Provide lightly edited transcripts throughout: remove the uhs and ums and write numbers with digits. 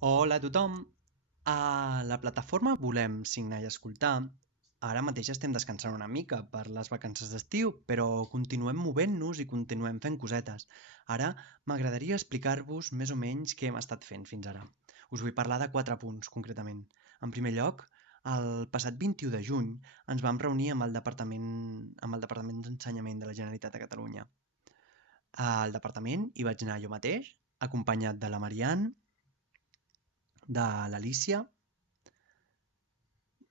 Hola a tothom! A la plataforma Volem Signar i Escoltar, ara mateix estem descansant una mica per les vacances d'estiu, però continuem movent-nos i continuem fent cosetes. Ara m'agradaria explicar-vos més o menys què hem estat fent fins ara. Us vull parlar de 4 punts, concretament. En primer lloc, el passat 21 de juny ens vam reunir amb el Departament d'Ensenyament de la Generalitat de Catalunya. Al departament hi vaig anar jo mateix, acompanyat de la Marianne, de l'Alícia,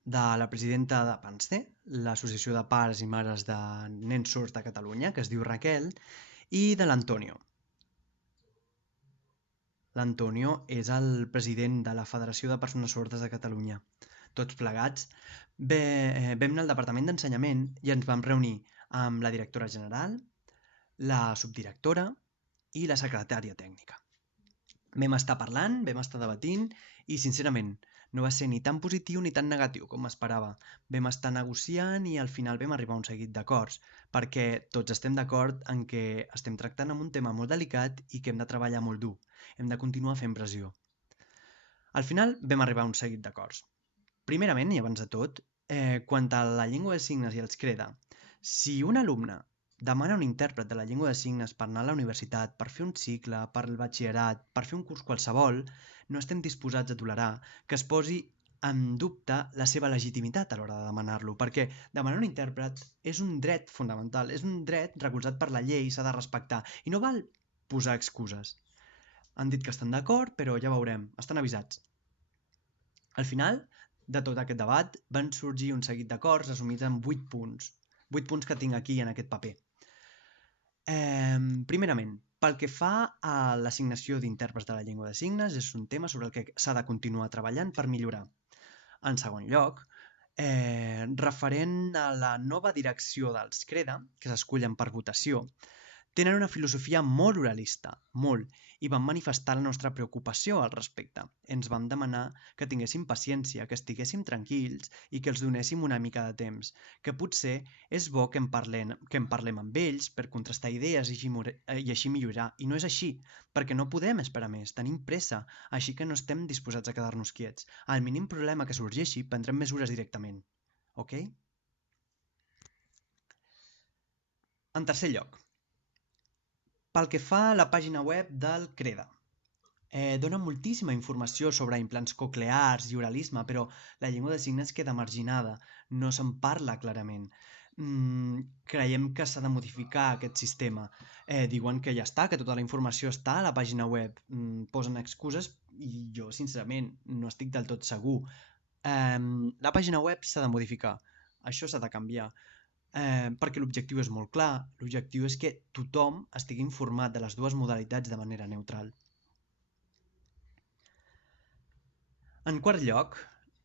de la presidenta de PANSTE, l'Associació de Pares i Mares de Nens Sords de Catalunya, que es diu Raquel, i de l'Antonio. L'Antonio és el president de la Federació de Persones Sordes de Catalunya. Tots plegats vam anar al Departament d'Ensenyament i ens vam reunir amb la directora general, la subdirectora i la secretària tècnica. Vam estar parlant, vam estar debatint i, sincerament, no va ser ni tan positiu ni tan negatiu com m'esperava. Vam estar negociant i al final vam arribar a un seguit d'acords, perquè tots estem d'acord en que estem tractant amb un tema molt delicat i que hem de treballar molt dur. Hem de continuar fent pressió. Al final vam arribar a un seguit d'acords. Primerament, i abans de tot, quant a la llengua de signes i els CREDA, si un alumne demana un intèrpret de la llengua de signes per anar a la universitat, per fer un cicle, per al batxillerat, per fer un curs qualsevol, no estem disposats a tolerar que es posi en dubte la seva legitimitat a l'hora de demanar-lo, perquè demanar un intèrpret és un dret fonamental, és un dret recolzat per la llei, s'ha de respectar, i no val posar excuses. Han dit que estan d'acord, però ja veurem, estan avisats. Al final de tot aquest debat van sorgir un seguit d'acords resumits en 8 punts. 8 punts que tinc aquí en aquest paper. Primerament, pel que fa a l'assignació d'intèrprets de la llengua de signes, és un tema sobre el que s'ha de continuar treballant per millorar. En segon lloc, referent a la nova direcció dels CREDA, que s'escullen per votació, tenen una filosofia molt oralista, molt, i van manifestar la nostra preocupació al respecte. Ens vam demanar que tinguéssim paciència, que estiguéssim tranquils i que els donéssim una mica de temps, que potser és bo que en parlem amb ells per contrastar idees i així millorar, i no és així, perquè no podem esperar més, tenim pressa, així que no estem disposats a quedar-nos quiets. Al mínim problema que sorgeixi, prendrem mesures directament. Ok? En tercer lloc, pel que fa a la pàgina web del CREDA, dona moltíssima informació sobre implants coclears i oralisme, però la llengua de signes queda marginada, no se'n parla clarament. Creiem que s'ha de modificar aquest sistema. Diuen que ja està, que tota la informació està a la pàgina web. Posen excuses i jo, sincerament, no estic del tot segur. La pàgina web s'ha de modificar. Això s'ha de canviar. Perquè l'objectiu és molt clar. L'objectiu és que tothom estigui informat de les dues modalitats de manera neutral. En quart lloc,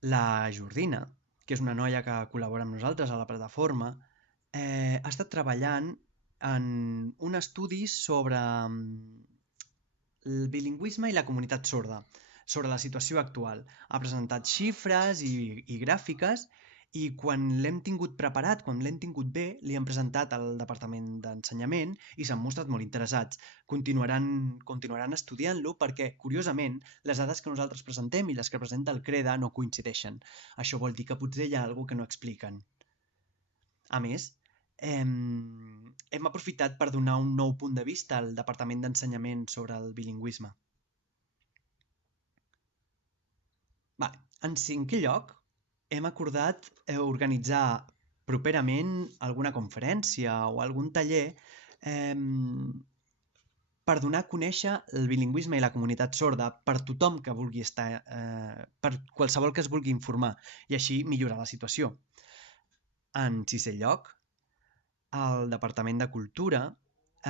la Jordina, que és una noia que col·labora amb nosaltres a la plataforma, ha estat treballant en un estudi sobre el bilingüisme i la comunitat sorda, sobre la situació actual. Ha presentat xifres i gràfiques i quan l'hem tingut preparat, quan l'hem tingut bé, li hem presentat al Departament d'Ensenyament i s'han mostrat molt interessats. Continuaran estudiant-lo perquè, curiosament, les dades que nosaltres presentem i les que presenta el CREDA no coincideixen. Això vol dir que potser hi ha alguna que no expliquen. A més, hem aprofitat per donar un nou punt de vista al Departament d'Ensenyament sobre el bilingüisme. En cinquè lloc, hem acordat organitzar properament alguna conferència o algun taller per donar a conèixer el bilingüisme i la comunitat sorda per tothom que vulgui estar, per qualsevol que es vulgui informar i així millorar la situació. En sisè lloc, el Departament de Cultura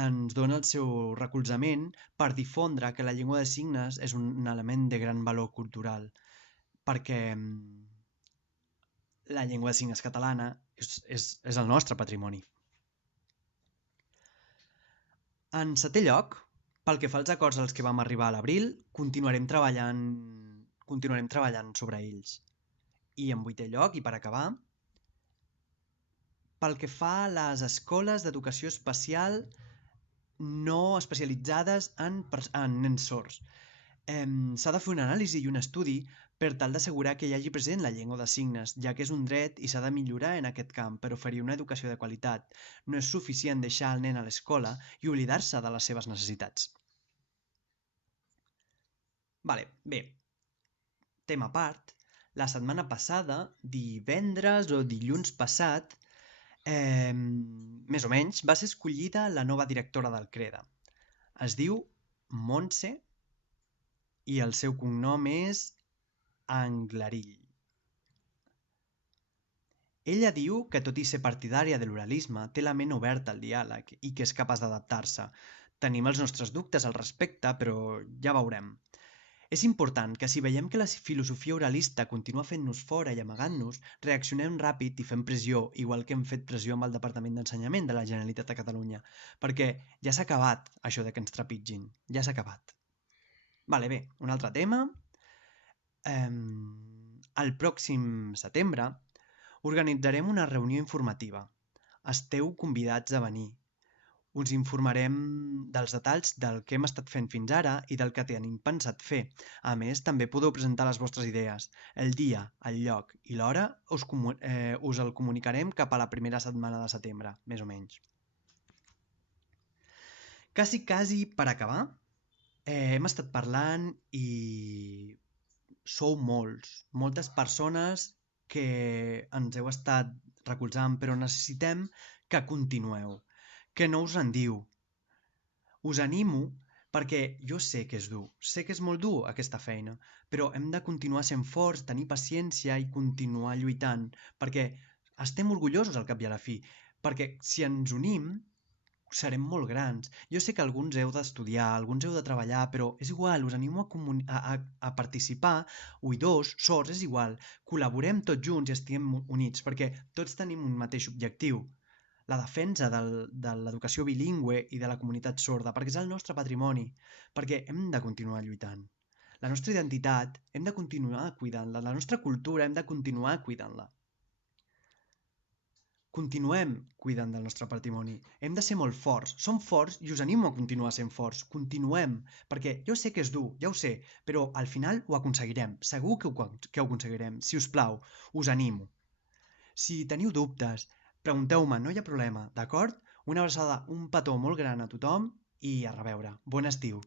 ens dona el seu recolzament per difondre que la llengua de signes és un element de gran valor cultural, perquè la llengua de signes catalana és el nostre patrimoni. En setè lloc, pel que fa als acords als que vam arribar a l'abril, continuarem treballant sobre ells. I en vuitè lloc, i per acabar, pel que fa a les escoles d'educació especial no especialitzades en nens sords. S'ha de fer una anàlisi i un estudi per tal d'assegurar que hi hagi present la llengua de signes, ja que és un dret i s'ha de millorar en aquest camp per oferir una educació de qualitat. No és suficient deixar el nen a l'escola i oblidar-se de les seves necessitats. Bé, tema a part, la setmana passada, divendres o dilluns passat, més o menys, va ser escollida la nova directora del CREDA. Es diu Montse i el seu cognom és Anglarill. Ella diu que tot i ser partidària de l'oralisme, té la ment oberta al diàleg i que és capaç d'adaptar-se. Tenim els nostres dubtes al respecte, però ja veurem. És important que si veiem que la filosofia oralista continua fent-nos fora i amagant-nos, reaccionem ràpid i fem pressió, igual que hem fet pressió amb el Departament d'Ensenyament de la Generalitat de Catalunya, perquè ja s'ha acabat això de que ens trepitgin, ja s'ha acabat. Bé, un altre tema. El pròxim setembre organitzarem una reunió informativa. Esteu convidats a venir. Us informarem dels detalls del que hem estat fent fins ara i del que tenim pensat fer. A més, també podeu presentar les vostres idees. El dia, el lloc i l'hora us el comunicarem cap a la primera setmana de setembre, més o menys. Quasi per acabar, hem estat parlant i sou moltes persones que ens heu estat recolzant, però necessitem que continueu, que no us rendiu. Us animo perquè jo sé que és dur, sé que és molt dur aquesta feina, però hem de continuar sent forts, tenir paciència i continuar lluitant, perquè estem orgullosos al cap i a la fi, perquè si ens unim serem molt grans. Jo sé que alguns heu d'estudiar, alguns heu de treballar, però és igual, us animo a participar, oïdors, sords, és igual. Col·laborem tots junts i estiguem units, perquè tots tenim un mateix objectiu, la defensa de l'educació bilingüe i de la comunitat sorda, perquè és el nostre patrimoni, perquè hem de continuar lluitant. La nostra identitat hem de continuar cuidant-la, la nostra cultura hem de continuar cuidant-la. Continuem cuidant del nostre patrimoni. Hem de ser molt forts. Som forts i us animo a continuar sent forts. Continuem, perquè jo sé que és dur, ja ho sé, però al final ho aconseguirem. Segur que ho aconseguirem. Si us plau, us animo. Si teniu dubtes, pregunteu-me, no hi ha problema, d'acord? Una abraçada, un petó molt gran a tothom i a reveure. Bon estiu!